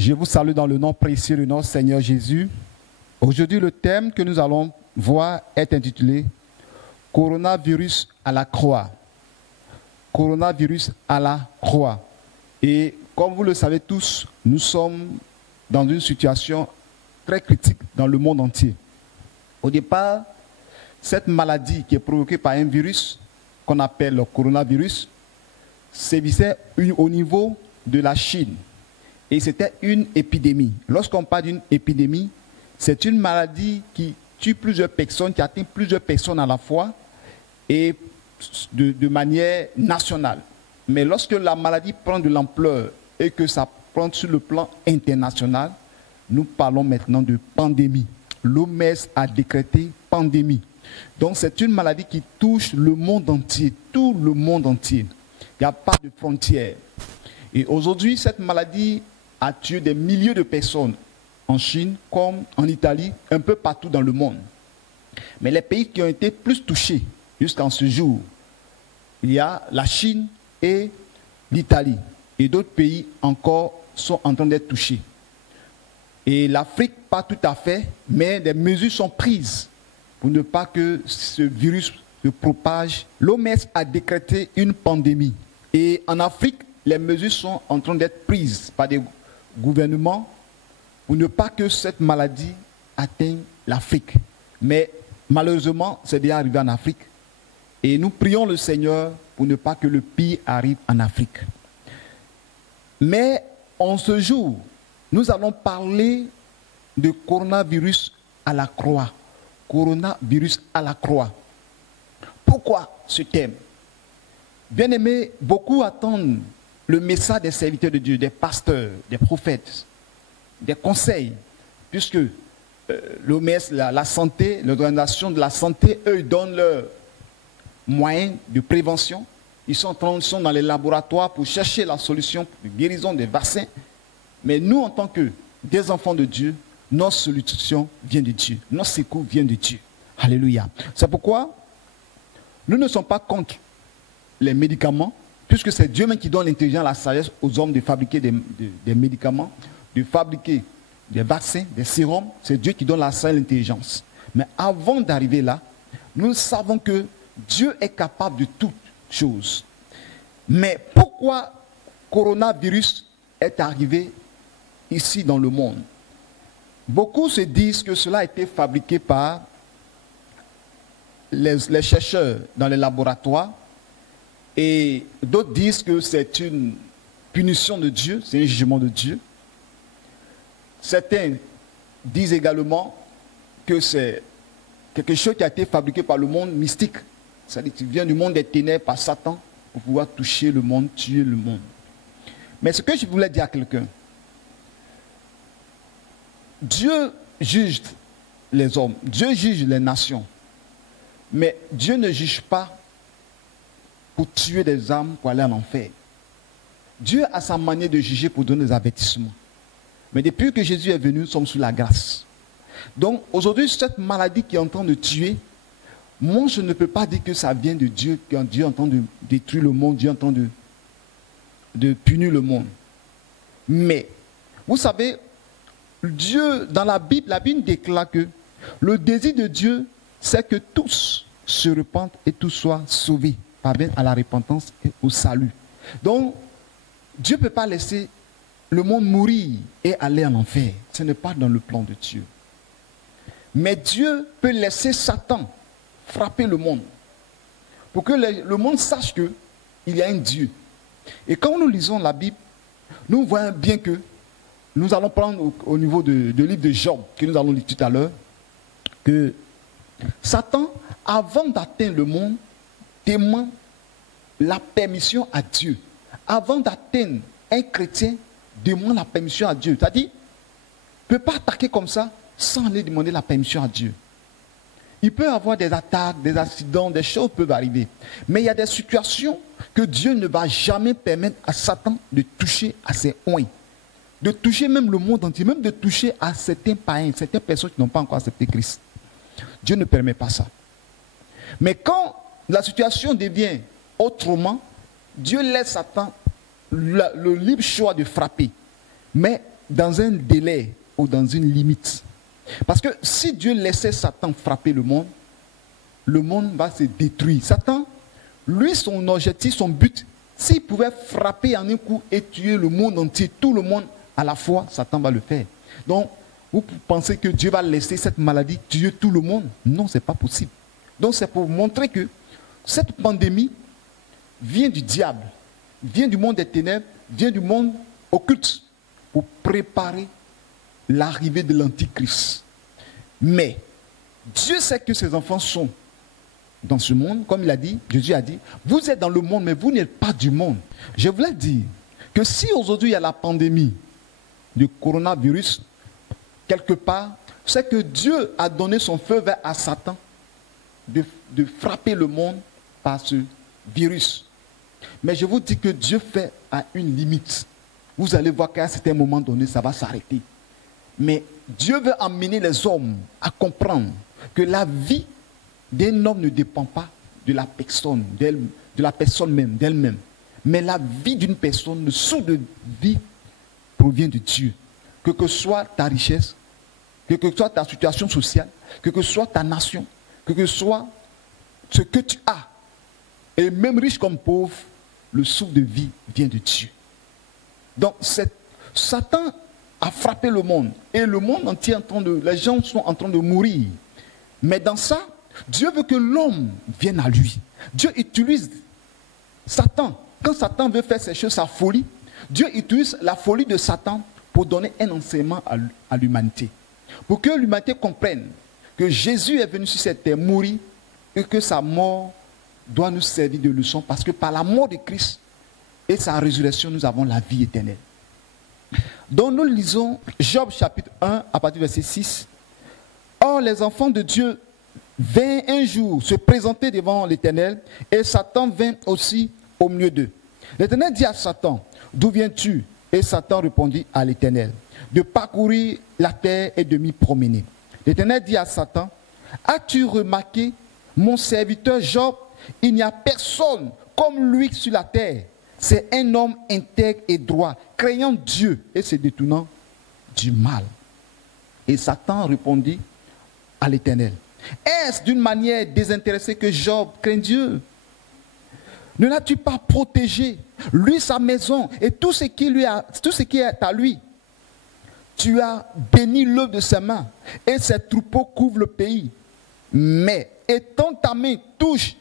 Je vous salue dans le nom précieux de notre Seigneur Jésus. Aujourd'hui, le thème que nous allons voir est intitulé « Coronavirus à la croix ». Coronavirus à la croix. Et comme vous le savez tous, nous sommes dans une situation très critique dans le monde entier. Au départ, cette maladie qui est provoquée par un virus qu'on appelle le coronavirus sévissait au niveau de la Chine. Et c'était une épidémie. Lorsqu'on parle d'une épidémie, c'est une maladie qui tue plusieurs personnes, qui atteint plusieurs personnes à la fois et de manière nationale. Mais lorsque la maladie prend de l'ampleur et que ça prend sur le plan international, nous parlons maintenant de pandémie. L'OMS a décrété pandémie. Donc c'est une maladie qui touche le monde entier, tout le monde entier. Il n'y a pas de frontières. Et aujourd'hui, cette maladie a tué des milliers de personnes en Chine comme en Italie, un peu partout dans le monde. Mais les pays qui ont été plus touchés jusqu'en ce jour, il y a la Chine et l'Italie. Et d'autres pays encore sont en train d'être touchés. Et l'Afrique, pas tout à fait, mais des mesures sont prises pour ne pas que ce virus se propage. L'OMS a décrété une pandémie. Et en Afrique, les mesures sont en train d'être prises par des gouvernements pour ne pas que cette maladie atteigne l'Afrique. Mais malheureusement, c'est déjà arrivé en Afrique. Et nous prions le Seigneur pour ne pas que le pire arrive en Afrique. Mais en ce jour, nous allons parler de coronavirus à la croix. Coronavirus à la croix. Pourquoi ce thème? Bien aimé, beaucoup attendent le message des serviteurs de Dieu, des pasteurs, des prophètes, des conseils, puisque l'OMS, la santé, l'organisation de la santé, eux, ils donnent leurs moyens de prévention. Ils sont dans les laboratoires pour chercher la solution de guérison des vaccins. Mais nous, en tant que des enfants de Dieu, notre solution vient de Dieu. Notre secours vient de Dieu. Alléluia. C'est pourquoi nous ne sommes pas contre les médicaments, puisque c'est Dieu même qui donne l'intelligence, la sagesse aux hommes de fabriquer des médicaments, de fabriquer des vaccins, des sérums. C'est Dieu qui donne la sagesse et l'intelligence. Mais avant d'arriver là, nous savons que Dieu est capable de toutes choses. Mais pourquoi coronavirus est arrivé ici dans le monde? Beaucoup se disent que cela a été fabriqué par les chercheurs dans les laboratoires. Et d'autres disent que c'est une punition de Dieu, c'est un jugement de Dieu. Certains disent également que c'est quelque chose qui a été fabriqué par le monde mystique. C'est-à-dire qu'il vient du monde des ténèbres par Satan pour pouvoir toucher le monde, tuer le monde. Mais ce que je voulais dire à quelqu'un, Dieu juge les hommes, Dieu juge les nations. Mais Dieu ne juge pas pour tuer des âmes, pour aller en enfer. Dieu a sa manière de juger pour donner des avertissements. Mais depuis que Jésus est venu, nous sommes sous la grâce. Donc aujourd'hui, cette maladie qui est en train de tuer, moi je ne peux pas dire que ça vient de Dieu, que Dieu est en train de détruire le monde, Dieu est en train de punir le monde. Mais, vous savez, Dieu, dans la Bible déclare que le désir de Dieu, c'est que tous se repentent et tous soient sauvés, parviennent à la repentance et au salut. Donc, Dieu ne peut pas laisser le monde mourir et aller en enfer. Ce n'est pas dans le plan de Dieu. Mais Dieu peut laisser Satan frapper le monde pour que le monde sache qu'il y a un Dieu. Et quand nous lisons la Bible, nous voyons bien que nous allons prendre au niveau du livre de Job, que nous allons lire tout à l'heure, que Satan, avant d'atteindre le monde, demande la permission à Dieu. Avant d'atteindre un chrétien, demande la permission à Dieu. C'est-à-dire, il ne peut pas attaquer comme ça sans aller demander la permission à Dieu. Il peut y avoir des attaques, des accidents, des choses peuvent arriver. Mais il y a des situations que Dieu ne va jamais permettre à Satan de toucher à ses oins. De toucher même le monde entier, même de toucher à certains païens, certaines personnes qui n'ont pas encore accepté Christ. Dieu ne permet pas ça. Mais quand la situation devient autrement, Dieu laisse Satan le libre choix de frapper. Mais dans un délai ou dans une limite. Parce que si Dieu laissait Satan frapper le monde va se détruire. Satan, lui, son objectif, son but, s'il pouvait frapper en un coup et tuer le monde entier, tout le monde à la fois, Satan va le faire. Donc, vous pensez que Dieu va laisser cette maladie tuer tout le monde? Non, ce n'est pas possible. Donc, c'est pour montrer que cette pandémie vient du diable, vient du monde des ténèbres, vient du monde occulte, pour préparer l'arrivée de l'Antichrist. Mais Dieu sait que ses enfants sont dans ce monde, comme il a dit, Jésus a dit, vous êtes dans le monde, mais vous n'êtes pas du monde. Je voulais dire que si aujourd'hui il y a la pandémie du coronavirus, quelque part, c'est que Dieu a donné son feu vert à Satan de frapper le monde par ce virus. Mais je vous dis que Dieu fait à une limite. Vous allez voir qu'à un certain moment donné, ça va s'arrêter. Mais Dieu veut amener les hommes à comprendre que la vie d'un homme ne dépend pas de la personne, de la personne même, d'elle-même. Mais la vie d'une personne, le souffle de vie provient de Dieu. Que soit ta richesse, que soit ta situation sociale, que soit ta nation, que soit ce que tu as. Et même riche comme pauvre, le souffle de vie vient de Dieu. Donc Satan a frappé le monde. Et le monde entier, les gens sont en train de mourir. Mais dans ça, Dieu veut que l'homme vienne à lui. Dieu utilise Satan. Quand Satan veut faire ses choses, sa folie, Dieu utilise la folie de Satan pour donner un enseignement à l'humanité. Pour que l'humanité comprenne que Jésus est venu sur cette terre mourir et que sa mort doit nous servir de leçon. Parce que par la mort de Christ et sa résurrection, nous avons la vie éternelle. Donc nous lisons Job chapitre 1 à partir du verset 6. Or les enfants de Dieu vinrent un jour se présenter devant l'Éternel et Satan vint aussi au milieu d'eux. L'Éternel dit à Satan, d'où viens-tu? Et Satan répondit à l'Éternel, de parcourir la terre et de m'y promener. L'Éternel dit à Satan, as-tu remarqué mon serviteur Job? Il n'y a personne comme lui sur la terre. C'est un homme intègre et droit, craignant Dieu et se détournant du mal. Et Satan répondit à l'Éternel, est-ce d'une manière désintéressée que Job craint Dieu? Ne l'as-tu pas protégé, lui, sa maison et tout ce qui est à lui? Tu as béni l'œuvre de ses mains et ses troupeaux couvrent le pays. Mais étends ta main, touche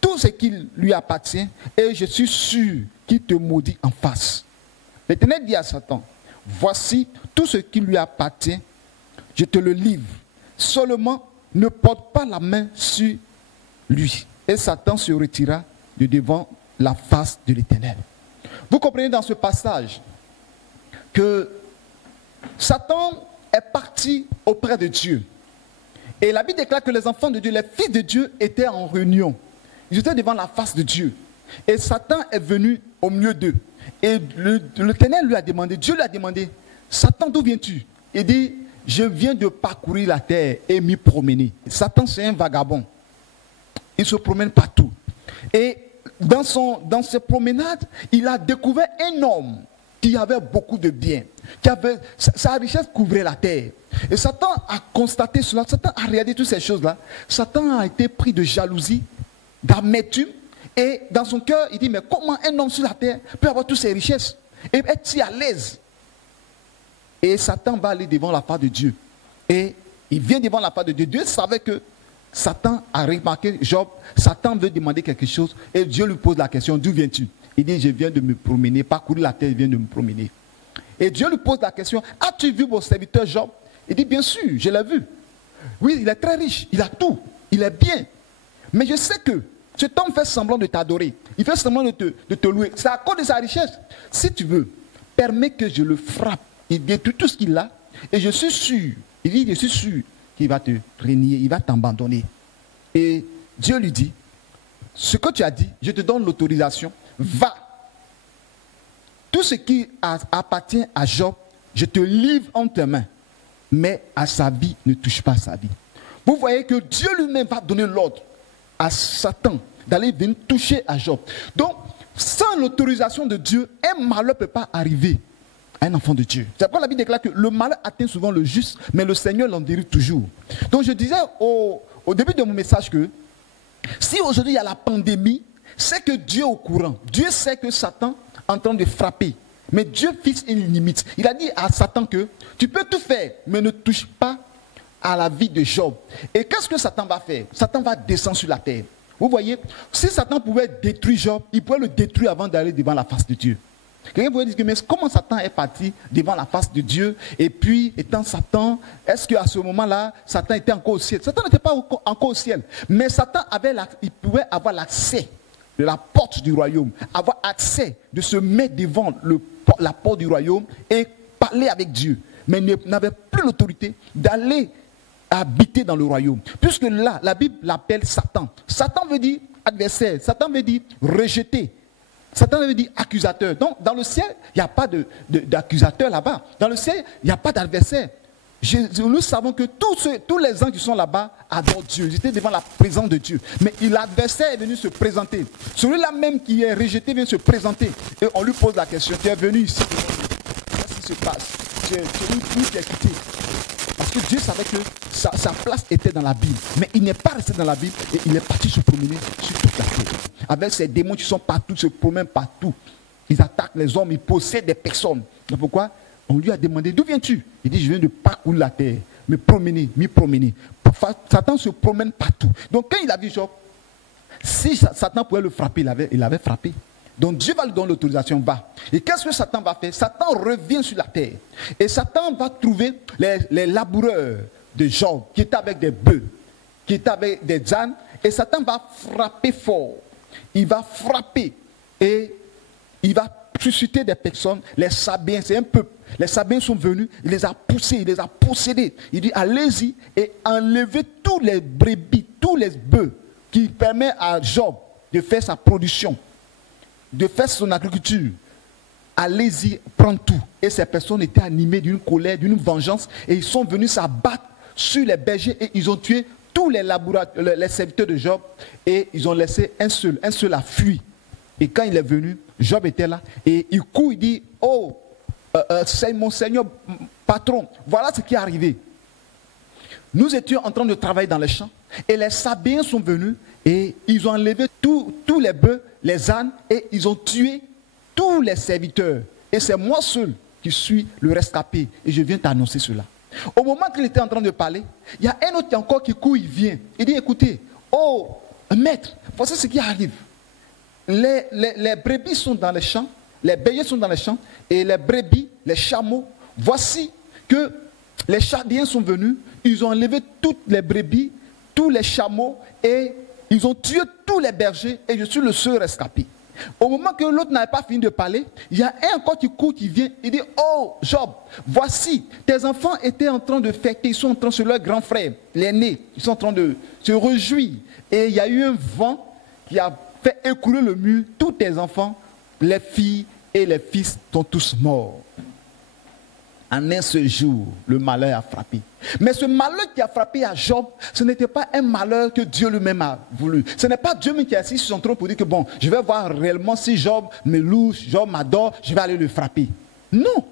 tout ce qui lui appartient et je suis sûr qu'il te maudit en face. L'Éternel dit à Satan, voici tout ce qui lui appartient, je te le livre. Seulement, ne porte pas la main sur lui. Et Satan se retira de devant la face de l'Éternel. Vous comprenez dans ce passage que Satan est parti auprès de Dieu. Et la Bible déclare que les enfants de Dieu, les fils de Dieu étaient en réunion. Ils étaient devant la face de Dieu. Et Satan est venu au milieu d'eux. Et l'Éternel lui a demandé, Dieu lui a demandé, Satan, d'où viens-tu? Il dit, je viens de parcourir la terre et m'y promener. Satan, c'est un vagabond. Il se promène partout. Et dans ses promenades, il a découvert un homme qui avait beaucoup de biens, sa richesse couvrait la terre. Et Satan a constaté cela, Satan a regardé toutes ces choses-là. Satan a été pris de jalousie, d'amertume, et dans son cœur, il dit, mais comment un homme sur la terre peut avoir toutes ces richesses et être si à l'aise? Et Satan va aller devant la face de Dieu. Et il vient devant la face de Dieu. Dieu savait que Satan a remarqué Job. Satan veut demander quelque chose. Et Dieu lui pose la question, d'où viens-tu? Il dit, je viens de me promener. Parcourir la terre, je viens de me promener. Et Dieu lui pose la question, as-tu vu mon serviteur Job? Il dit, bien sûr, je l'ai vu. Oui, il est très riche, il a tout, il est bien. Mais je sais que cet homme fait semblant de t'adorer. Il fait semblant de te louer. C'est à cause de sa richesse. Si tu veux, permets que je le frappe. Il détruit tout ce qu'il a. Et je suis sûr, il dit, je suis sûr qu'il va te régner, il va t'abandonner. Et Dieu lui dit, ce que tu as dit, je te donne l'autorisation, va. Tout ce qui appartient à Job, je te livre en tes mains. Mais à sa vie, ne touche pas à sa vie. Vous voyez que Dieu lui-même va donner l'ordre à Satan d'aller venir toucher à Job. Donc, sans l'autorisation de Dieu, un malheur ne peut pas arriver un enfant de Dieu. C'est pourquoi la Bible déclare que le malheur atteint souvent le juste, mais le Seigneur l'en délivre toujours. Donc je disais au début de mon message que si aujourd'hui il y a la pandémie, c'est que Dieu est au courant. Dieu sait que Satan est en train de frapper. Mais Dieu fixe une limite. Il a dit à Satan que tu peux tout faire, mais ne touche pas à la vie de Job. Et qu'est-ce que Satan va faire? Satan va descendre sur la terre. Vous voyez, si Satan pouvait détruire Job, il pouvait le détruire avant d'aller devant la face de Dieu. Quelqu'un pourrait dire, mais comment Satan est parti devant la face de Dieu? Et puis, étant Satan, est-ce qu'à ce moment-là, Satan était encore au ciel? Satan n'était pas encore au ciel. Mais Satan il pouvait avoir l'accès de la porte du royaume, avoir accès de se mettre devant la porte du royaume et parler avec Dieu. Mais il n'avait plus l'autorité d'aller habiter dans le royaume. Puisque là, la Bible l'appelle Satan. Satan veut dire adversaire. Satan veut dire rejeté. Satan veut dire accusateur. Donc, dans le ciel, il n'y a pas d'accusateur là-bas. Dans le ciel, il n'y a pas d'adversaire. Nous savons que tous les gens qui sont là-bas adorent Dieu. Ils étaient devant la présence de Dieu. Mais l'adversaire est venu se présenter. Celui-là même qui est rejeté vient se présenter. Et on lui pose la question, tu es venu ici, qu'est-ce qui se passe? Tu es venu t'écouter. Parce que Dieu savait que sa place était dans la Bible. Mais il n'est pas resté dans la Bible et il est parti se promener sur toute la terre. Avec ces démons qui sont partout, se promènent partout. Ils attaquent les hommes, ils possèdent des personnes. Donc pourquoi? On lui a demandé, d'où viens-tu? Il dit, je viens de parcourir la terre, me promener. Satan se promène partout. Donc quand il a vu Job, si Satan pouvait le frapper, il avait frappé. Donc Dieu va lui donner l'autorisation, va. Et qu'est-ce que Satan va faire? Satan revient sur la terre. Et Satan va trouver les laboureurs de Job, qui étaient avec des bœufs, qui étaient avec des ânes. Et Satan va frapper fort. Il va frapper. Et il va susciter des personnes, les Sabéens, c'est un peuple. Les Sabéens sont venus, il les a poussés, il les a possédés. Il dit, allez-y et enlevez tous les brebis, tous les bœufs qui permettent à Job de faire sa production, de faire son agriculture. Allez-y, prendre tout. Et ces personnes étaient animées d'une colère, d'une vengeance, et ils sont venus s'abattre sur les bergers et ils ont tué tous les serviteurs de Job et ils ont laissé un seul a fui. Et quand il est venu, Job était là et il court, il dit, oh, c'est mon Seigneur patron, voilà ce qui est arrivé. Nous étions en train de travailler dans les champs et les Sabéens sont venus et ils ont enlevé tous les bœufs, les ânes et ils ont tué tous les serviteurs. Et c'est moi seul qui suis le rescapé et je viens t'annoncer cela. Au moment qu'il était en train de parler, il y a un autre encore qui court, il vient. Il dit, écoutez, oh maître, voici ce qui arrive. Les brebis sont dans les champs, les bergers sont dans les champs, et les brebis, les chameaux, voici que les Chaldéens sont venus, ils ont enlevé toutes les brebis, tous les chameaux, et ils ont tué tous les bergers, et je suis le seul rescapé. Au moment que l'autre n'avait pas fini de parler, il y a un encore qui court, qui vient, il dit, oh Job, voici, tes enfants étaient en train de fêter, ils sont en train sur leur grand frère, l'aîné, ils sont en train de se réjouir, et il y a eu un vent qui a fait écouler le mur, tous tes enfants, les filles et les fils sont tous morts. En un seul jour, le malheur a frappé. Mais ce malheur qui a frappé à Job, ce n'était pas un malheur que Dieu lui-même a voulu. Ce n'est pas Dieu même qui est assis sur son trône pour dire que bon, je vais voir réellement si Job me loue, Job m'adore, je vais aller le frapper. Non.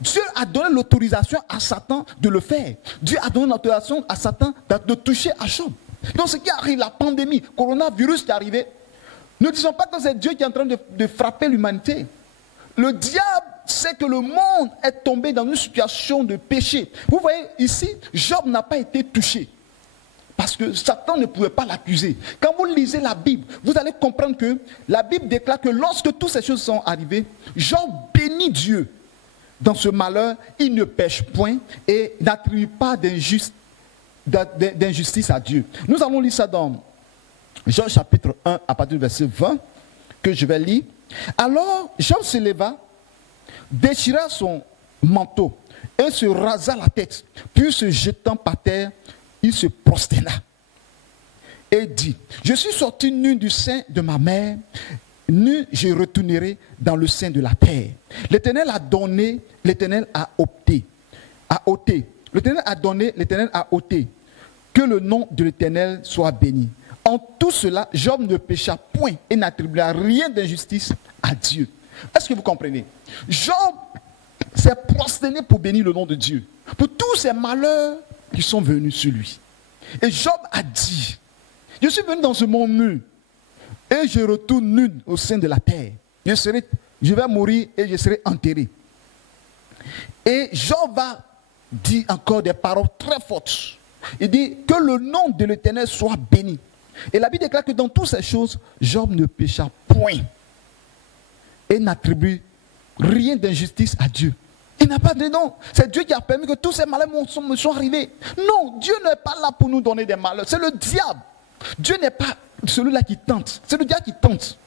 Dieu a donné l'autorisation à Satan de le faire. Dieu a donné l'autorisation à Satan de toucher à Job. Donc ce qui arrive, la pandémie, coronavirus qui est arrivé, ne disons pas que c'est Dieu qui est en train de frapper l'humanité. Le diable sait que le monde est tombé dans une situation de péché. Vous voyez, ici, Job n'a pas été touché. Parce que Satan ne pouvait pas l'accuser. Quand vous lisez la Bible, vous allez comprendre que la Bible déclare que lorsque toutes ces choses sont arrivées, Job bénit Dieu. Dans ce malheur, il ne pêche point et n'attribue pas d'injustice à Dieu. Nous allons lire ça dans Job chapitre 1 à partir du verset 20 que je vais lire. Alors Job se leva, déchira son manteau et se rasa la tête. Puis se jetant par terre, il se prosterna et dit, je suis sorti nu du sein de ma mère, nu je retournerai dans le sein de la terre. L'Éternel a donné, l'Éternel a ôté. L'Éternel a donné, l'Éternel a ôté. Que le nom de l'Éternel soit béni. En tout cela, Job ne pécha point et n'attribua rien d'injustice à Dieu. Est-ce que vous comprenez? Job s'est prosterné pour bénir le nom de Dieu, pour tous ces malheurs qui sont venus sur lui. Et Job a dit, je suis venu dans ce monde nu, et je retourne nu au sein de la terre. Je vais mourir et je serai enterré. Et Job va dire encore des paroles très fortes. Il dit que le nom de l'Éternel soit béni. Et la Bible déclare que dans toutes ces choses, Job ne pécha point. Et n'attribue rien d'injustice à Dieu. Il n'a pas de nom. C'est Dieu qui a permis que tous ces malheurs me sont arrivés. Non, Dieu n'est pas là pour nous donner des malheurs. C'est le diable. Dieu n'est pas celui-là qui tente. C'est le diable qui tente.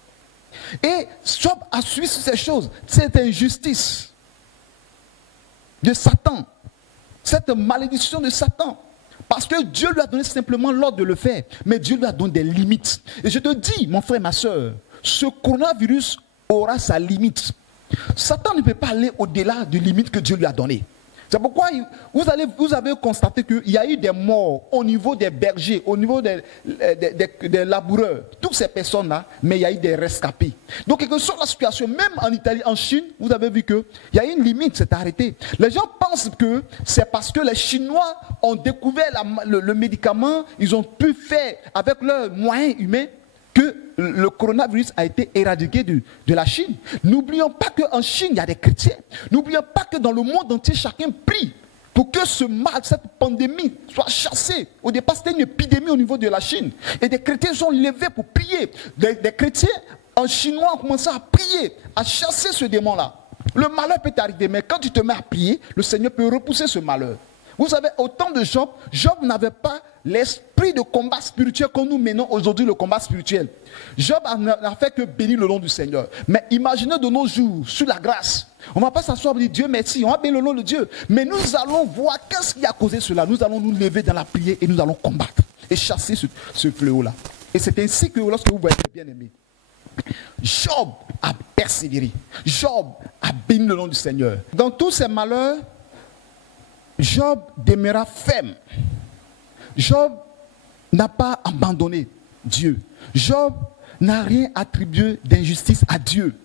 Et Job a suivi ces choses. Cette injustice de Satan. Cette malédiction de Satan. Parce que Dieu lui a donné simplement l'ordre de le faire. Mais Dieu lui a donné des limites. Et je te dis, mon frère, ma soeur, ce coronavirus aura sa limite. Satan ne peut pas aller au-delà des limites que Dieu lui a données. C'est pourquoi vous avez constaté qu'il y a eu des morts au niveau des bergers, au niveau des laboureurs, toutes ces personnes-là, mais il y a eu des rescapés. Donc, quelle que soit la situation, même en Italie, en Chine, vous avez vu qu'il y a une limite, c'est arrêté. Les gens pensent que c'est parce que les Chinois ont découvert le médicament, ils ont pu faire avec leurs moyens humains, que le coronavirus a été éradiqué de la Chine. N'oublions pas qu'en Chine, il y a des chrétiens. N'oublions pas que dans le monde entier, chacun prie pour que ce mal, cette pandémie soit chassée. Au départ, c'était une épidémie au niveau de la Chine. Et des chrétiens sont levés pour prier. Des chrétiens en chinois ont commencé à prier, à chasser ce démon-là. Le malheur peut t'arriver, mais quand tu te mets à prier, le Seigneur peut repousser ce malheur. Vous savez, au temps de Job, Job n'avait pas l'esprit de combat spirituel que nous menons aujourd'hui, le combat spirituel. Job n'a fait que bénir le nom du Seigneur. Mais imaginez de nos jours, sur la grâce, on ne va pas s'asseoir et dire Dieu merci, on va bénir le nom de Dieu. Mais nous allons voir qu'est-ce qui a causé cela. Nous allons nous lever dans la prière et nous allons combattre et chasser ce fléau-là. Et c'est ainsi que lorsque vous voyez bien aimé, Job a persévéré. Job a béni le nom du Seigneur. Dans tous ces malheurs, Job demeura ferme. Job n'a pas abandonné Dieu. Job n'a rien attribué d'injustice à Dieu.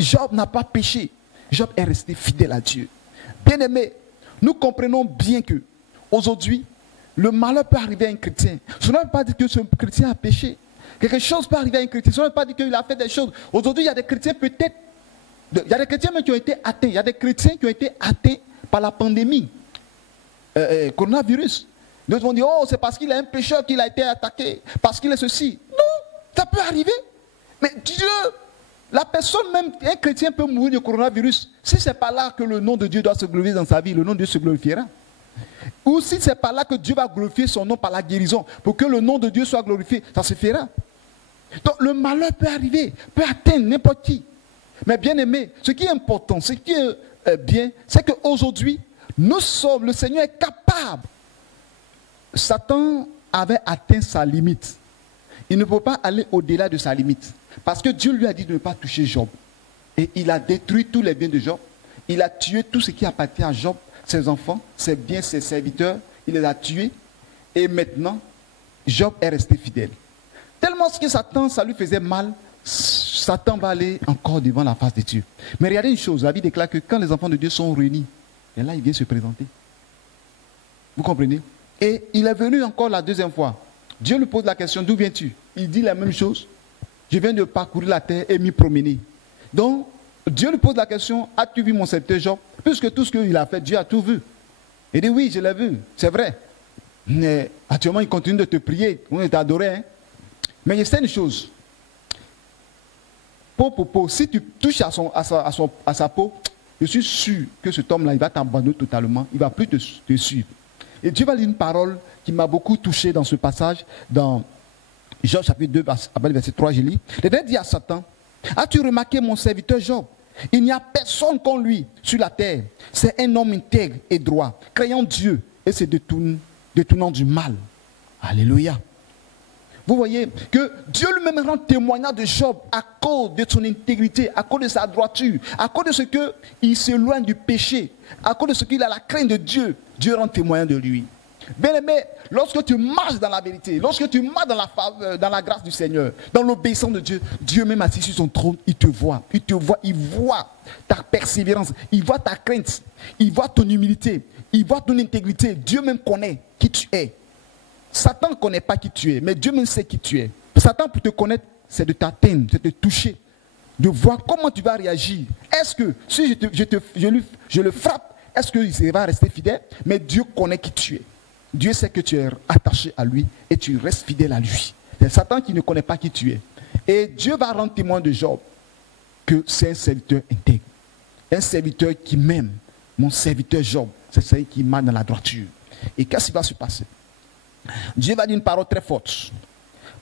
Job n'a pas péché. Job est resté fidèle à Dieu. Bien-aimés, nous comprenons bien que aujourd'hui, le malheur peut arriver à un chrétien. Cela ne veut pas dire que ce chrétien a péché. Quelque chose peut arriver à un chrétien. Cela ne veut pas dire qu'il a fait des choses. Aujourd'hui, il y a des chrétiens peut-être, il y a des chrétiens même qui ont été atteints. Il y a des chrétiens qui ont été atteints par la pandémie. Coronavirus. D'autres vont dire, oh, c'est parce qu'il est un pécheur qu'il a été attaqué, parce qu'il est ceci. Non, ça peut arriver. Mais Dieu, la personne même, un chrétien peut mourir du coronavirus. Si ce n'est pas là que le nom de Dieu doit se glorifier dans sa vie, le nom de Dieu se glorifiera. Ou si ce n'est pas là que Dieu va glorifier son nom par la guérison, pour que le nom de Dieu soit glorifié, ça se fera. Donc le malheur peut arriver, peut atteindre n'importe qui. Mais bien aimé, ce qui est important, ce qui est bien, c'est qu'aujourd'hui, nous sommes, le Seigneur est capable. Satan avait atteint sa limite. Il ne peut pas aller au-delà de sa limite. Parce que Dieu lui a dit de ne pas toucher Job. Et il a détruit tous les biens de Job. Il a tué tout ce qui appartient à Job, ses enfants, ses biens, ses serviteurs. Il les a tués. Et maintenant, Job est resté fidèle. Tellement ce que Satan, ça lui faisait mal, Satan va aller encore devant la face de Dieu. Mais regardez une chose, la Bible déclare que quand les enfants de Dieu sont réunis, et là, il vient se présenter. Vous comprenez? Et il est venu encore la deuxième fois. Dieu lui pose la question, d'où viens-tu? Il dit la même chose. Je viens de parcourir la terre et m'y promener. Donc, Dieu lui pose la question, as-tu vu mon serviteur Job? Puisque tout ce qu'il a fait, Dieu a tout vu. Il dit, oui, je l'ai vu, c'est vrai. Mais actuellement, il continue de te prier, on est adoré. Hein? Mais il y a une chose. Si tu touches à sa peau, je suis sûr que cet homme-là, il va t'abandonner totalement. Il ne va plus te suivre. Et Dieu va dire une parole qui m'a beaucoup touché dans ce passage, dans Job chapitre 2, verset 3, je lis. L'Éternel dit à Satan, as-tu remarqué mon serviteur Job? Il n'y a personne comme lui sur la terre. C'est un homme intègre et droit, craignant Dieu et se détournant du mal. Alléluia. Vous voyez que Dieu lui-même rend témoignage de Job à cause de son intégrité, à cause de sa droiture, à cause de ce qu'il s'éloigne du péché, à cause de ce qu'il a la crainte de Dieu. Dieu rend témoignage de lui. Bien-aimé, lorsque tu marches dans la vérité, lorsque tu marches dans la grâce du Seigneur, dans l'obéissance de Dieu, Dieu même assis sur son trône, il voit, il voit ta persévérance, il voit ta crainte, il voit ton humilité, il voit ton intégrité. Dieu même connaît qui tu es. Satan ne connaît pas qui tu es, mais Dieu même sait qui tu es. Satan, pour te connaître, c'est de t'atteindre, c'est de te toucher, de voir comment tu vas réagir. Est-ce que si je le frappe, est-ce qu'il va rester fidèle? Mais Dieu connaît qui tu es. Dieu sait que tu es attaché à lui et tu restes fidèle à lui. C'est Satan qui ne connaît pas qui tu es. Et Dieu va rendre témoin de Job que c'est un serviteur intègre. Un serviteur qui m'aime. Mon serviteur Job, c'est celui qui m'a dans la droiture. Et qu'est-ce qui va se passer? Dieu va dire une parole très forte.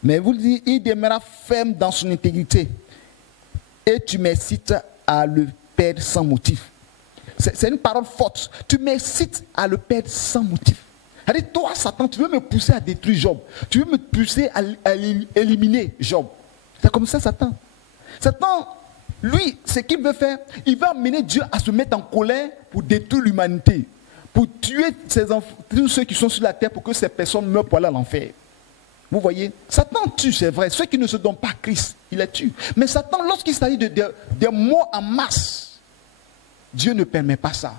Mais vous dites, il demeurera ferme dans son intégrité. Et tu m'incites à le perdre sans motif. C'est une parole forte. Tu m'incites à le perdre sans motif. C'est-à-dire, toi, Satan, tu veux me pousser à détruire Job. Tu veux me pousser à éliminer Job. C'est comme ça, Satan. Satan, lui, ce qu'il veut faire, il va amener Dieu à se mettre en colère pour détruire l'humanité. Pour tuer ses enfants, tous ceux qui sont sur la terre, pour que ces personnes meurent pour aller à l'enfer. Vous voyez, Satan tue, c'est vrai. Ceux qui ne se donnent pas à Christ, il les tue. Mais Satan, lorsqu'il s'agit de morts en masse, Dieu ne permet pas ça.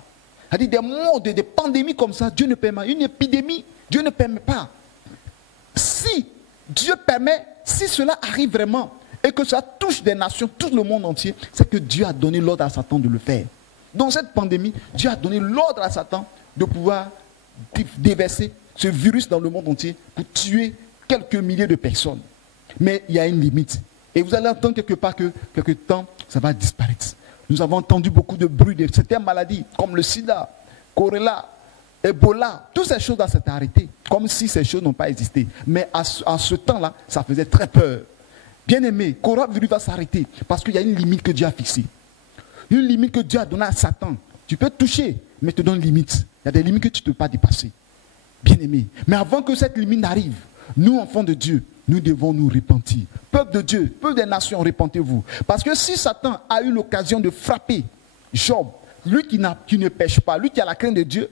C'est-à-dire des morts, des pandémies comme ça, Dieu ne permet pas. Une épidémie, Dieu ne permet pas. Si Dieu permet, si cela arrive vraiment, et que ça touche des nations, tout le monde entier, c'est que Dieu a donné l'ordre à Satan de le faire. Dans cette pandémie, Dieu a donné l'ordre à Satan de pouvoir déverser ce virus dans le monde entier pour tuer quelques milliers de personnes. Mais il y a une limite. Et vous allez entendre quelque part que quelque temps, ça va disparaître. Nous avons entendu beaucoup de bruit de certaines maladies, comme le sida, choléra, Ebola. Toutes ces choses-là s'est arrêtées, comme si ces choses n'ont pas existé. Mais à ce temps-là, ça faisait très peur. Bien aimé, le coronavirus va s'arrêter parce qu'il y a une limite que Dieu a fixée. Une limite que Dieu a donnée à Satan. Tu peux toucher, mais te donne une limite. Il y a des limites que tu ne peux pas dépasser. Bien aimé. Mais avant que cette limite n'arrive, nous, enfants de Dieu, nous devons nous repentir. Peuple de Dieu, peuple des nations, repentez-vous. Parce que si Satan a eu l'occasion de frapper Job, lui qui ne pêche pas, lui qui a la crainte de Dieu,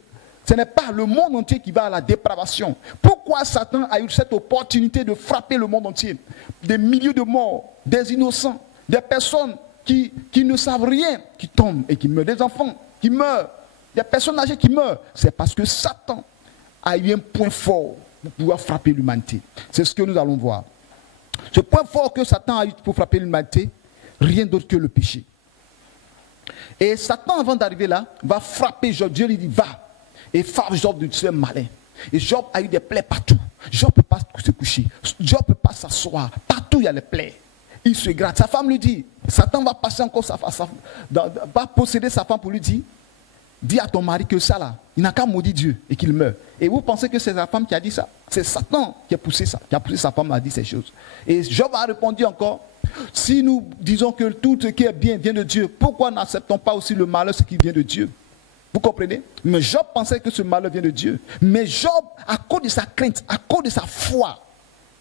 ce n'est pas le monde entier qui va à la dépravation. Pourquoi Satan a eu cette opportunité de frapper le monde entier? Des milliers de morts, des innocents, des personnes qui ne savent rien, qui tombent et qui meurent, des enfants qui meurent, des personnes âgées qui meurent. C'est parce que Satan a eu un point fort pour pouvoir frapper l'humanité. C'est ce que nous allons voir. Ce point fort que Satan a eu pour frapper l'humanité, rien d'autre que le péché. Et Satan, avant d'arriver là, va frapper Job. Dieu lui dit, va. Et frappe Job de ce malin. Et Job a eu des plaies partout. Job ne peut pas se coucher. Job ne peut pas s'asseoir. Partout, il y a les plaies. Il se gratte. Sa femme lui dit, Satan va passer encore va posséder sa femme pour lui dire, dis à ton mari que ça là, il n'a qu'à maudire Dieu et qu'il meurt. Et vous pensez que c'est sa femme qui a dit ça? C'est Satan qui a poussé ça, qui a poussé sa femme à dire ces choses. Et Job a répondu encore, si nous disons que tout ce qui est bien vient de Dieu, pourquoi n'acceptons pas aussi le malheur, ce qui vient de Dieu? Vous comprenez? Mais Job pensait que ce malheur vient de Dieu. Mais Job, à cause de sa crainte, à cause de sa foi,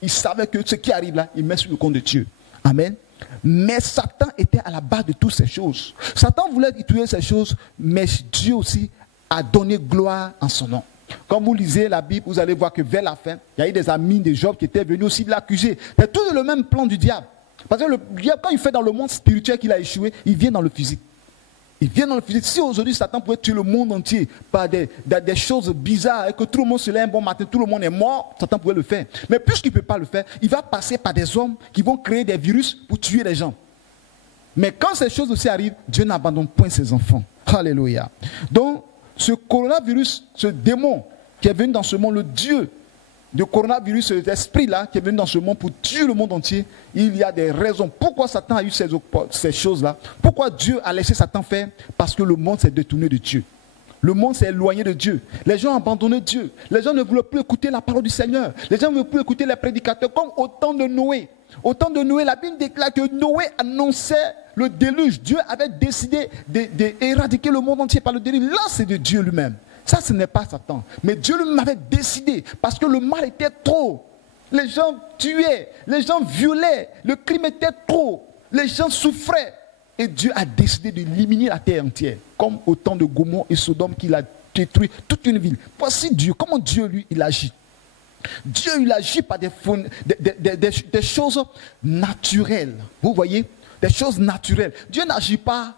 il savait que ce qui arrive là, il met sur le compte de Dieu. Amen. Mais Satan était à la base de toutes ces choses. Satan voulait détruire ces choses, mais Dieu aussi a donné gloire en son nom. Quand vous lisez la Bible, vous allez voir que vers la fin, il y a eu des amis de Job qui étaient venus aussi l'accuser. C'est tout le même plan du diable. Parce que le diable, quand il fait dans le monde spirituel qu'il a échoué, il vient dans le physique. Il vient dans le physique. Si aujourd'hui Satan pouvait tuer le monde entier par des choses bizarres et que tout le monde se lève un bon matin, tout le monde est mort, Satan pouvait le faire. Mais puisqu'il ne peut pas le faire, il va passer par des hommes qui vont créer des virus pour tuer les gens. Mais quand ces choses aussi arrivent, Dieu n'abandonne point ses enfants. Alléluia. Donc, ce coronavirus, ce démon qui est venu dans ce monde, le Dieu de coronavirus, cet esprit-là qui est venu dans ce monde pour tuer le monde entier, il y a des raisons. Pourquoi Satan a eu ces choses-là? Pourquoi Dieu a laissé Satan faire? Parce que le monde s'est détourné de Dieu. Le monde s'est éloigné de Dieu. Les gens ont abandonné Dieu. Les gens ne voulaient plus écouter la parole du Seigneur. Les gens ne voulaient plus écouter les prédicateurs, comme au temps de Noé. Au temps de Noé, la Bible déclare que Noé annonçait le déluge. Dieu avait décidé d'éradiquer le monde entier par le déluge. Là, c'est de Dieu lui-même. Ça, ce n'est pas Satan. Mais Dieu lui-même avait décidé parce que le mal était trop. Les gens tuaient, les gens violaient, le crime était trop. Les gens souffraient. Et Dieu a décidé d'éliminer la terre entière. Comme au temps de Gomorrhe et Sodome qu'il a détruire toute une ville. Voici Dieu, comment Dieu, lui, il agit. Dieu, il agit par des choses naturelles. Vous voyez, des choses naturelles. Dieu n'agit pas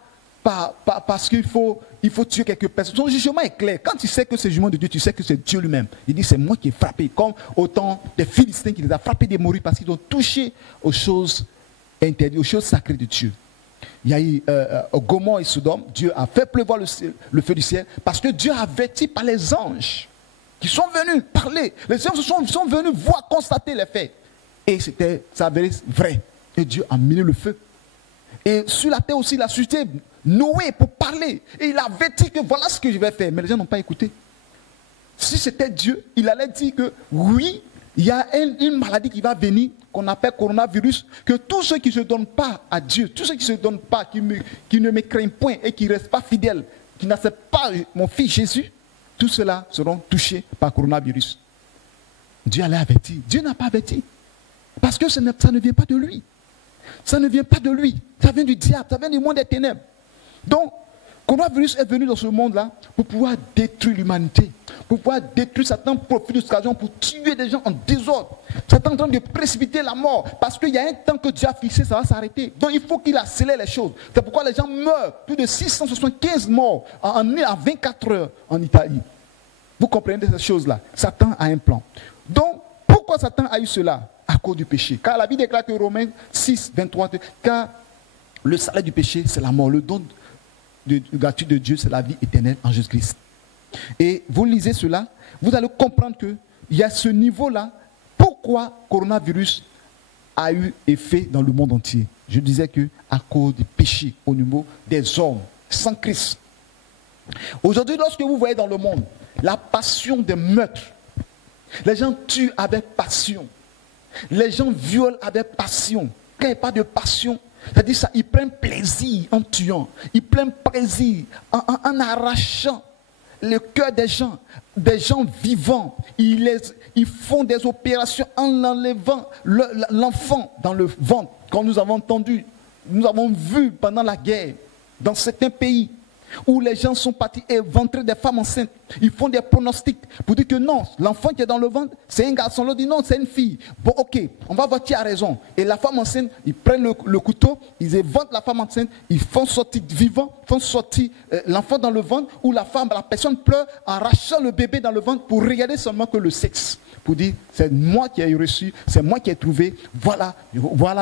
parce qu'il faut tuer quelques personnes. Son jugement est clair. Quand tu sais que c'est le jugement de Dieu, tu sais que c'est Dieu lui-même. Il dit, c'est moi qui ai frappé. Comme autant des Philistins qui les a frappés des moris parce qu'ils ont touché aux choses interdites, aux choses sacrées de Dieu. Il y a eu Gomorrhe et Sodome, Dieu a fait pleuvoir le feu du ciel parce que Dieu a averti par les anges qui sont venus parler. Les anges sont venus voir, constater les faits. Et ça avait vrai. Et Dieu a mis le feu. Et sur la terre aussi, il a suscité Noé pour parler. Et il a averti que voilà ce que je vais faire. Mais les gens n'ont pas écouté. Si c'était Dieu, il allait dire que oui, il y a une maladie qui va venir, qu'on appelle coronavirus, que tous ceux qui ne se donnent pas à Dieu, tous ceux qui ne se donnent pas, qui ne me craignent point et qui ne restent pas fidèles, qui n'acceptent pas mon fils Jésus, tous ceux-là seront touchés par coronavirus. Dieu allait avertir. Dieu n'a pas averti. Parce que ça ne vient pas de lui. Ça ne vient pas de lui. Ça vient du diable, ça vient du monde des ténèbres. Donc, le coronavirus est venu dans ce monde-là pour pouvoir détruire l'humanité. Pour pouvoir détruire, Satan profite de cette occasion pour tuer des gens en désordre. Satan est en train de précipiter la mort. Parce qu'il y a un temps que Dieu a fixé, ça va s'arrêter. Donc il faut qu'il accélère les choses. C'est pourquoi les gens meurent. Plus de 675 morts en 24 heures en Italie. Vous comprenez ces choses-là. Satan a un plan. Donc, pourquoi Satan a eu cela? À cause du péché. Car la Bible déclare que Romains 6, 23, car le salaire du péché, c'est la mort. Le don gratuit de Dieu, c'est la vie éternelle en Jésus-Christ. Et vous lisez cela, vous allez comprendre qu'il y a ce niveau-là. Pourquoi le coronavirus a eu effet dans le monde entier? Je disais que à cause du péché au niveau des hommes, sans Christ. Aujourd'hui, lorsque vous voyez dans le monde la passion des meurtres, les gens tuent avec passion. Les gens violent avec passion. Quand il n'y a pas de passion, c'est-à-dire ça, ils prennent plaisir en tuant. Ils prennent plaisir en arrachant le cœur des gens vivants. Ils font des opérations en enlevant l'enfant dans le ventre. Quand nous avons entendu, nous avons vu pendant la guerre, dans certains pays, où les gens sont partis éventrer des femmes enceintes. Ils font des pronostics pour dire que non, l'enfant qui est dans le ventre, c'est un garçon. L'autre dit non, c'est une fille. Bon, ok, on va voir qui a raison. Et la femme enceinte, ils prennent le couteau, ils éventrent la femme enceinte, ils font sortir vivant, font sortir l'enfant dans le ventre, où la personne pleure, arrachant le bébé dans le ventre pour regarder seulement que le sexe. Pour dire, c'est moi qui ai reçu, c'est moi qui ai trouvé, voilà,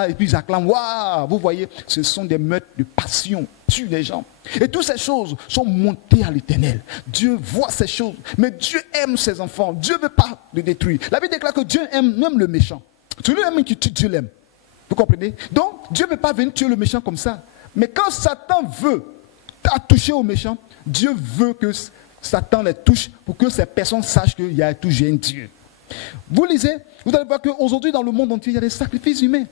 et puis ils acclament, waouh, vous voyez, ce sont des meurtres de passion, tuent les gens. Et toutes ces choses sont montées à l'Éternel. Dieu voit ces choses, mais Dieu aime ses enfants, Dieu ne veut pas les détruire. La Bible déclare que Dieu aime même le méchant. Celui qui tue, Dieu l'aime. Vous comprenez? Donc, Dieu ne veut pas venir tuer le méchant comme ça. Mais quand Satan veut toucher au méchant, Dieu veut que Satan les touche pour que ces personnes sachent qu'il y a toujours un Dieu. Vous lisez, vous allez voir qu'aujourd'hui dans le monde entier, il y a des sacrifices humains.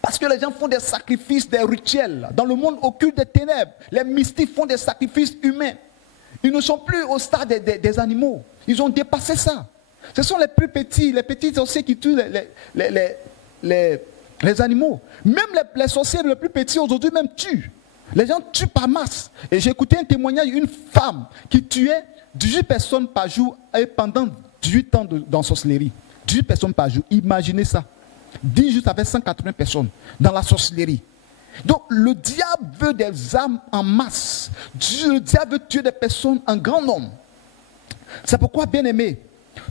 Parce que les gens font des sacrifices, des rituels. Dans le monde occulte des ténèbres, les mystiques font des sacrifices humains. Ils ne sont plus au stade des animaux. Ils ont dépassé ça. Ce sont les plus petits, les petits sorciers qui tuent les animaux. Même les sorciers les plus petits aujourd'hui même tuent. Les gens tuent par masse. Et j'ai écouté un témoignage d'une femme qui tuait 18 personnes par jour et pendant 18 ans d'ensorcellerie. 18 personnes par jour. Imaginez ça. 10 jours, ça fait 180 personnes dans la sorcellerie. Donc, le diable veut des âmes en masse. Le diable veut tuer des personnes en grand nombre. C'est pourquoi, bien aimé,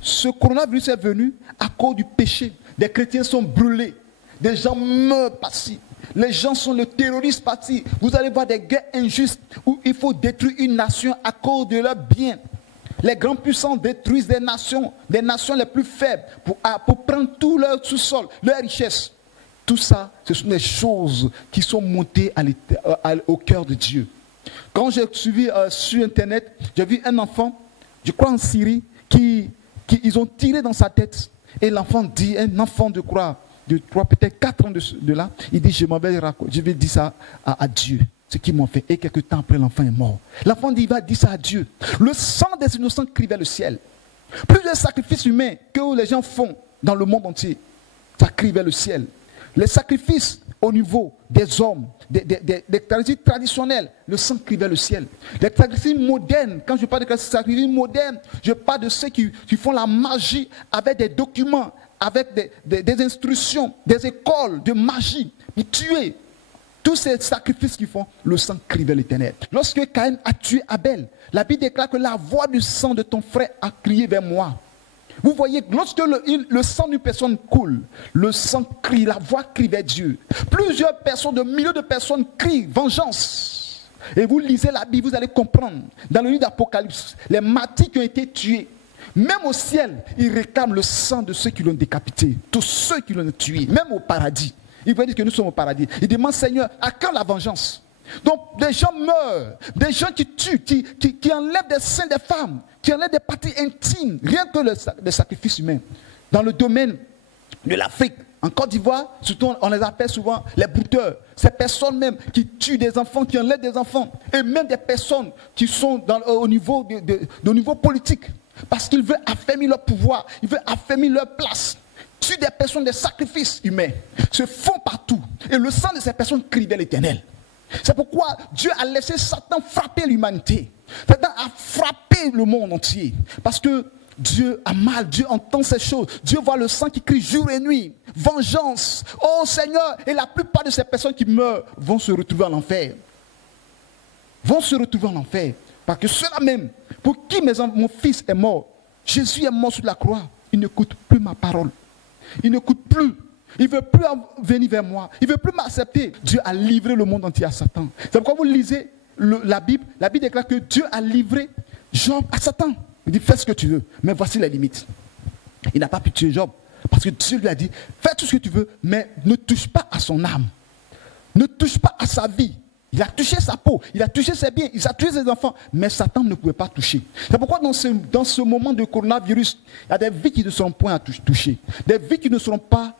ce coronavirus est venu à cause du péché. Des chrétiens sont brûlés. Des gens meurent par-ci. Les gens sont le terroriste par-ci. Vous allez voir des guerres injustes où il faut détruire une nation à cause de leurs biens. Les grandes puissances détruisent des nations les plus faibles, pour prendre tout leur sous-sol, leur richesse. Tout ça, ce sont des choses qui sont montées au cœur de Dieu. Quand j'ai suivi sur Internet, j'ai vu un enfant, je crois en Syrie, ils ont tiré dans sa tête. Et l'enfant dit, un enfant de croix, peut-être 4 ans de là, il dit, je vais dire ça à Dieu. Ce qu'ils m'ont fait. Et quelques temps après, l'enfant est mort. L'enfant dit, il va dire ça à Dieu. Le sang des innocents crivait le ciel. Plus de sacrifices humains que les gens font dans le monde entier, ça crivait le ciel. Les sacrifices au niveau des hommes, des sacrifices traditionnels, le sang crivait le ciel. Les sacrifices modernes, quand je parle de sacrifices modernes, je parle de ceux qui font la magie avec des documents, avec des instructions, des écoles de magie, pour tuer. Tous ces sacrifices qu'ils font, le sang crivait l'Éternel. Lorsque Caïn a tué Abel, la Bible déclare que la voix du sang de ton frère a crié vers moi. Vous voyez, lorsque le sang d'une personne coule, le sang crie, la voix crie vers Dieu. Plusieurs personnes, de milliers de personnes crient vengeance. Et vous lisez la Bible, vous allez comprendre. Dans le livre d'Apocalypse, les martyrs qui ont été tués, même au ciel, ils réclament le sang de ceux qui l'ont décapité. Tous ceux qui l'ont tué, même au paradis. Ils veulent dire que nous sommes au paradis. Ils demandent, Seigneur, à quand la vengeance? Donc, des gens meurent, des gens qui tuent, qui enlèvent des seins des femmes, qui enlèvent des parties intimes, rien que le sacrifice humain. Dans le domaine de l'Afrique, en Côte d'Ivoire, surtout on les appelle souvent les brouteurs. Ces personnes même qui tuent des enfants, qui enlèvent des enfants, et même des personnes qui sont au niveau politique, parce qu'ils veulent affermir leur pouvoir, ils veulent affermir leur place. Tuent des personnes, des sacrifices humains se font partout. Et le sang de ces personnes crie vers l'Éternel. C'est pourquoi Dieu a laissé Satan frapper l'humanité. Satan a frappé le monde entier. Parce que Dieu a mal, Dieu entend ces choses. Dieu voit le sang qui crie jour et nuit. Vengeance. Oh Seigneur. Et la plupart de ces personnes qui meurent vont se retrouver en enfer. Vont se retrouver en enfer. Parce que ceux-là même, pour qui mon fils est mort, Jésus est mort sur la croix, il n'écoute plus ma parole. Il n'écoute plus. Il ne veut plus venir vers moi. Il ne veut plus m'accepter. Dieu a livré le monde entier à Satan. C'est pourquoi vous lisez la Bible. La Bible déclare que Dieu a livré Job à Satan. Il dit, fais ce que tu veux, mais voici les limites. Il n'a pas pu tuer Job. Parce que Dieu lui a dit, fais tout ce que tu veux, mais ne touche pas à son âme. Ne touche pas à sa vie. Il a touché sa peau, il a touché ses biens, il a tué ses enfants, mais Satan ne pouvait pas toucher. C'est pourquoi dans ce moment de coronavirus, il y a des vies qui ne seront point touchées. Des vies qui ne seront point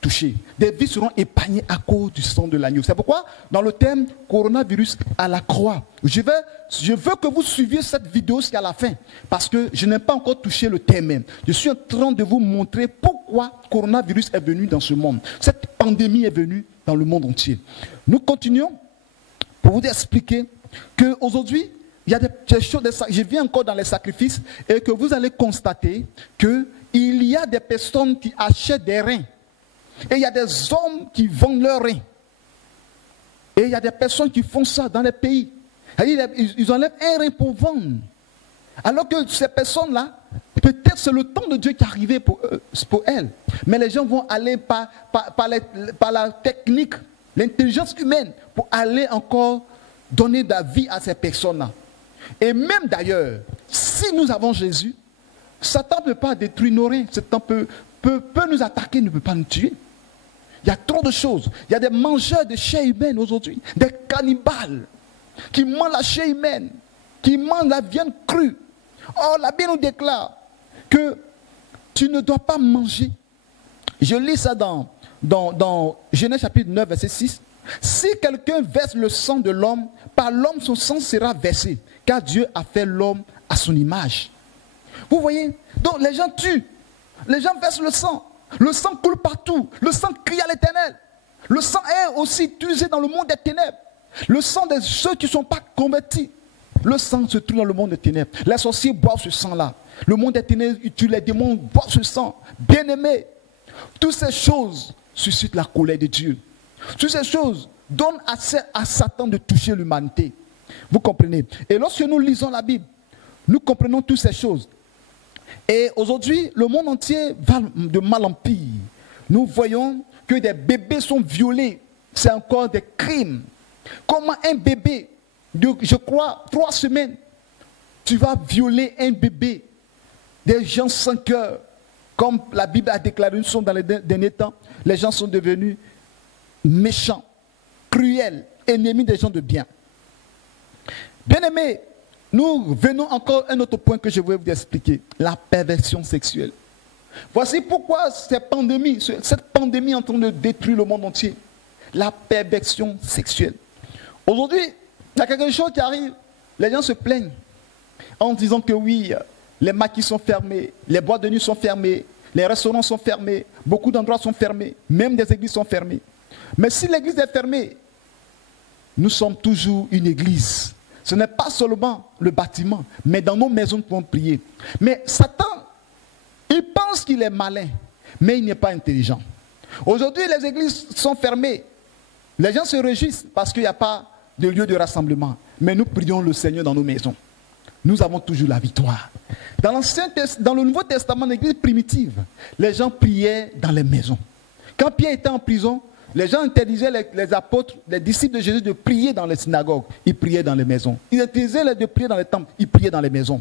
touchées. Des vies seront épargnées à cause du sang de l'agneau. C'est pourquoi dans le thème coronavirus à la croix, je veux que vous suiviez cette vidéo jusqu'à la fin, parce que je n'ai pas encore touché le thème même. Je suis en train de vous montrer pourquoi coronavirus est venu dans ce monde. Cette pandémie est venue dans le monde entier. Nous continuons pour vous expliquer qu'aujourd'hui, il y a des choses, je viens encore dans les sacrifices, et que vous allez constater qu'il y a des personnes qui achètent des reins. Et il y a des hommes qui vendent leurs reins. Et il y a des personnes qui font ça dans les pays. Ils enlèvent un rein pour vendre. Alors que ces personnes-là, peut-être c'est le temps de Dieu qui est arrivé pour elles. Mais les gens vont aller par la technique, l'intelligence humaine, pour aller encore donner de la vie à ces personnes-là. Et même d'ailleurs, si nous avons Jésus, Satan ne peut pas détruire nos reins. Satan peut nous attaquer, ne peut pas nous tuer. Il y a trop de choses. Il y a des mangeurs de chair humaine aujourd'hui, des cannibales qui mangent la chair humaine, qui mangent la viande crue. Or, la Bible nous déclare que tu ne dois pas manger. Je lis ça dans Genèse chapitre 9, verset 6. Si quelqu'un verse le sang de l'homme, par l'homme son sang sera versé, car Dieu a fait l'homme à son image. Vous voyez? Donc les gens tuent, les gens versent le sang coule partout, le sang crie à l'Éternel. Le sang est aussi utilisé dans le monde des ténèbres. Le sang de ceux qui ne sont pas convertis. Le sang se trouve dans le monde des ténèbres. Les sorciers boivent ce sang-là. Le monde des ténèbres, les démons boivent ce sang. Bien-aimés, toutes ces choses suscitent la colère de Dieu. Toutes ces choses donnent accès à Satan de toucher l'humanité. Vous comprenez? Et lorsque nous lisons la Bible, nous comprenons toutes ces choses. Et aujourd'hui, le monde entier va de mal en pire. Nous voyons que des bébés sont violés. C'est encore des crimes. Comment un bébé de, je crois, 3 semaines, tu vas violer un bébé? Des gens sans cœur, comme la Bible a déclaré, nous sommes dans les derniers temps, les gens sont devenus méchants, cruels, ennemis des gens de bien. Bien-aimés, nous venons encore à un autre point que je voulais vous expliquer, la perversion sexuelle. Voici pourquoi cette pandémie est en train de détruire le monde entier. La perversion sexuelle. Aujourd'hui, il y a quelque chose qui arrive, les gens se plaignent en disant que oui, les maquis sont fermés, les boîtes de nuit sont fermées, les restaurants sont fermés, beaucoup d'endroits sont fermés, même des églises sont fermées. Mais si l'église est fermée, nous sommes toujours une église. Ce n'est pas seulement le bâtiment, mais dans nos maisons nous pouvons prier. Mais Satan, il pense qu'il est malin, mais il n'est pas intelligent. Aujourd'hui, les églises sont fermées. Les gens se réjouissent parce qu'il n'y a pas de lieu de rassemblement. Mais nous prions le Seigneur dans nos maisons. Nous avons toujours la victoire. Dans le Nouveau Testament, l'église primitive, les gens priaient dans les maisons. Quand Pierre était en prison, les gens interdisaient les apôtres, les disciples de Jésus de prier dans les synagogues. Ils priaient dans les maisons. Ils interdisaient de prier dans les temples. Ils priaient dans les maisons.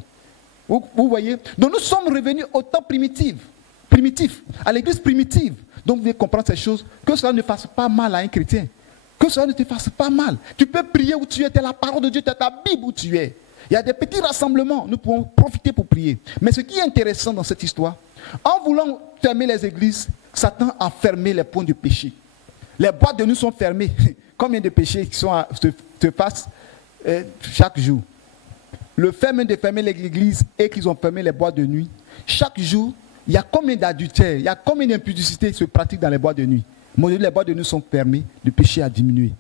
Vous voyez? Donc nous sommes revenus au temps primitif, à l'église primitive. Donc vous devez comprendre ces choses, que cela ne fasse pas mal à un chrétien. Que cela ne te fasse pas mal. Tu peux prier où tu es, tu as la parole de Dieu, tu as ta Bible où tu es. Il y a des petits rassemblements, nous pouvons profiter pour prier. Mais ce qui est intéressant dans cette histoire, en voulant fermer les églises, Satan a fermé les points de péché. Les boîtes de nuit sont fermées. Combien de péchés qui se passent chaque jour? Le fait même de fermer l'église et qu'ils ont fermé les boîtes de nuit, chaque jour, il y a combien d'adultères, il y a combien d'impudicités qui se pratiquent dans les boîtes de nuit? Les boîtes de nuit sont fermées, le péché a diminué.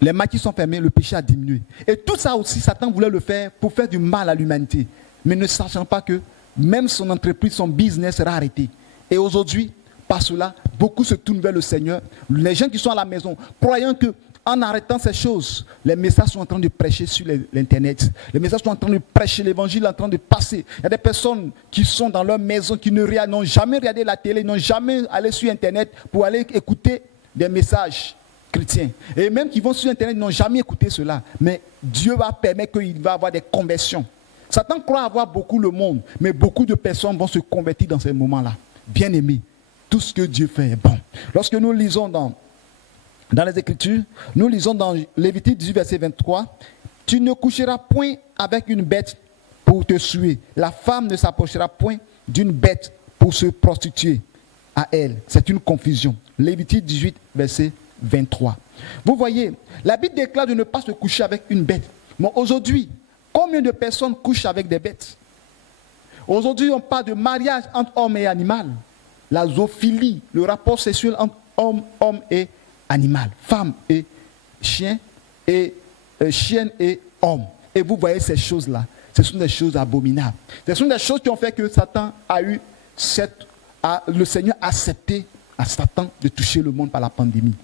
Les maquis sont fermés, le péché a diminué. Et tout ça aussi, Satan voulait le faire pour faire du mal à l'humanité. Mais ne sachant pas que même son entreprise, son business sera arrêté. Et aujourd'hui, par cela, beaucoup se tournent vers le Seigneur. Les gens qui sont à la maison, croyant qu'en arrêtant ces choses, les messages sont en train de prêcher sur l'Internet. Les messages sont en train de prêcher, l'évangile est en train de passer. Il y a des personnes qui sont dans leur maison, qui n'ont jamais regardé la télé, n'ont jamais allé sur Internet pour aller écouter des messages chrétiens. Et même qui vont sur Internet, n'ont jamais écouté cela. Mais Dieu va permettre qu'il va avoir des conversions. Satan croit avoir beaucoup le monde, mais beaucoup de personnes vont se convertir dans ces moments-là. Bien aimés. Tout ce que Dieu fait est bon. Lorsque nous lisons dans les Écritures, nous lisons dans Lévitique 18, verset 23, « Tu ne coucheras point avec une bête pour te suer. La femme ne s'approchera point d'une bête pour se prostituer à elle. » C'est une confusion. Lévitique 18, verset 23. Vous voyez, la Bible déclare de ne pas se coucher avec une bête. Mais aujourd'hui, combien de personnes couchent avec des bêtes? Aujourd'hui, on parle de mariage entre homme et animal. La zoophilie, le rapport sexuel entre homme et animal, femme et chien, et chienne et homme. Et vous voyez ces choses-là, ce sont des choses abominables. Ce sont des choses qui ont fait que Satan le Seigneur a accepté à Satan de toucher le monde par la pandémie.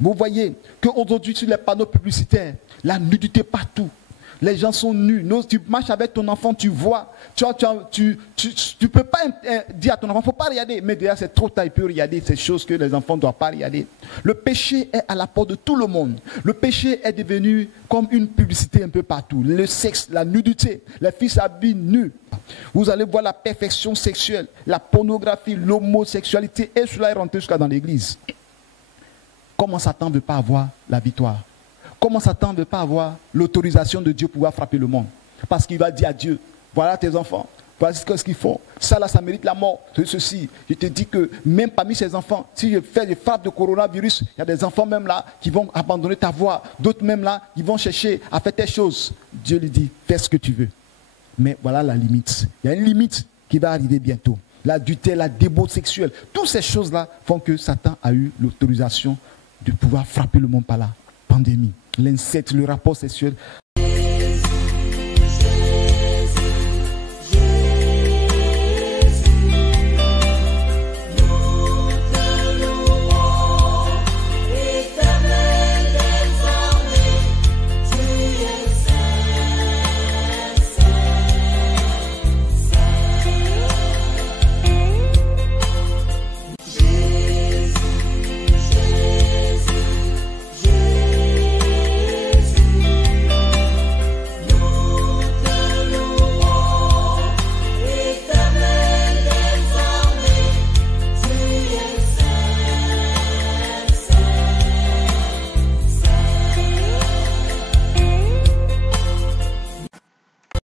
Vous voyez qu'aujourd'hui sur les panneaux publicitaires, la nudité partout. Les gens sont nus. Tu marches avec ton enfant, tu vois. Tu ne peux pas dire à ton enfant, il ne faut pas regarder. Mais déjà, c'est trop tard, il peut regarder ces choses que les enfants ne doivent pas regarder. Le péché est à la porte de tout le monde. Le péché est devenu comme une publicité un peu partout. Le sexe, la nudité, les filles s'habillent nues. Vous allez voir la perfection sexuelle, la pornographie, l'homosexualité. Et cela est rentré jusqu'à dans l'église. Comment Satan ne veut pas avoir la victoire? Comment Satan ne veut pas avoir l'autorisation de Dieu pour pouvoir frapper le monde? Parce qu'il va dire à Dieu, voilà tes enfants, voilà ce qu'ils font. Ça là, ça mérite la mort. Ceci. Je te dis que même parmi ces enfants, si je fais des frappes de coronavirus, il y a des enfants même là qui vont abandonner ta voie. D'autres même là, qui vont chercher à faire telle chose. Dieu lui dit, fais ce que tu veux. Mais voilà la limite. Il y a une limite qui va arriver bientôt. L'adultère, la débauche sexuelle. Toutes ces choses-là font que Satan a eu l'autorisation de pouvoir frapper le monde par la pandémie. L'inceste, le rapport sexuel